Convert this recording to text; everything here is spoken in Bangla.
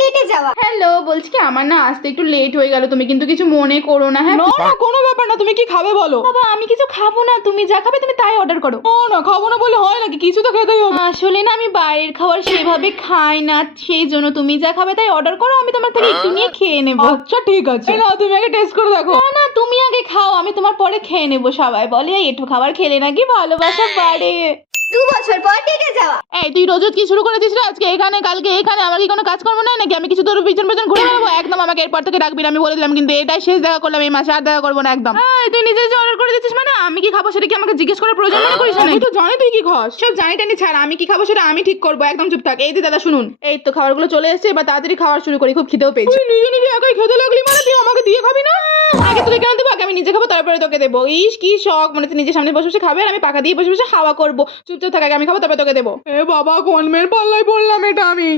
ডেটে যাওয়া। হ্যালো, বলছি কি আমার না আসতে একটু লেট হয়ে গেল, তুমি কিন্তু কিছু মনে করো না। হ্যাঁ না কোনো ব্যাপার না, তুমি কি খাবে বলো। বাবা আমি কিছু খাবো না, তুমি যা খাবে তুমি তাই অর্ডার করো। না খাবো না বলে হয় নাকি, কিছু তো খেতেই হবে। আসলে না আমি বাইরের খাবার সেভাবে খাই না, সেই জন্য তুমি যা খাবে তাই অর্ডার করো, আমি তোমার থেকে একটু নিয়ে খেয়ে নেবো। আচ্ছা ঠিক আছে, না তুমি আগে টেস্ট করে দেখো। না না তুমি আগে খাও, আমি তোমার পরে খেয়ে নেবো। সবাই বলে একটু খাবার খেলে নাকি ভালোবাসা বাড়ে। 2 বছর পর ডেটে যাওয়া। এই তুই রোজ কি শুরু করেছিস রে? আজকে এখানে কালকে এখানে, আমার কি কোনো কাজকর্ম নাই নাকি? আমি কিছু তোর পিছন পিছন ঘুরে বেড়াবো? একদম আমাকে এরপর থেকে ডাকবি না, আমি বলে দিলাম। কিন্তু এটাই শেষ দেখা করলাম এই মাসে, আর দেখা করবো না একদম। তুই নিজে যে অর্ডার করে দিচ্ছিস, মানে আমি কি খাবো সেটা কি আমাকে জিজ্ঞেস করার প্রয়োজন মনে করিস না? আমি তো জানি তুই কি খাস। সব জানি টানি ছাড়, আমি কি খাবো সেটা আমি ঠিক করবো, একদম চুপ থাক। এই যে দাদা শুনুন, এই তো খাবারগুলো চলে এসেছে, এবার তাড়াতাড়ি খাওয়ার শুরু করি, খুব খিদেও পেয়েছি। তুই নিজে নিজে একাই খেতে লাগলি, মানে তুই আমাকে দিয়ে খাবি না? আগে তোকে কেন দেবো? আগে আমি নিজে খাবো তারপরে তোকে দেবো। ইস কি শখ, মানে তুই নিজের সামনে বসে বসে খাবে আর আমি পাকা দিয়ে বসে বসে হাওয়া করবো। চুপচাপ থাক, আগে আমি খাবো তারপরে তোকে দেবো। এ বাবা, কোন মেয়ের পাল্লায় পড়লাম এটা আমি।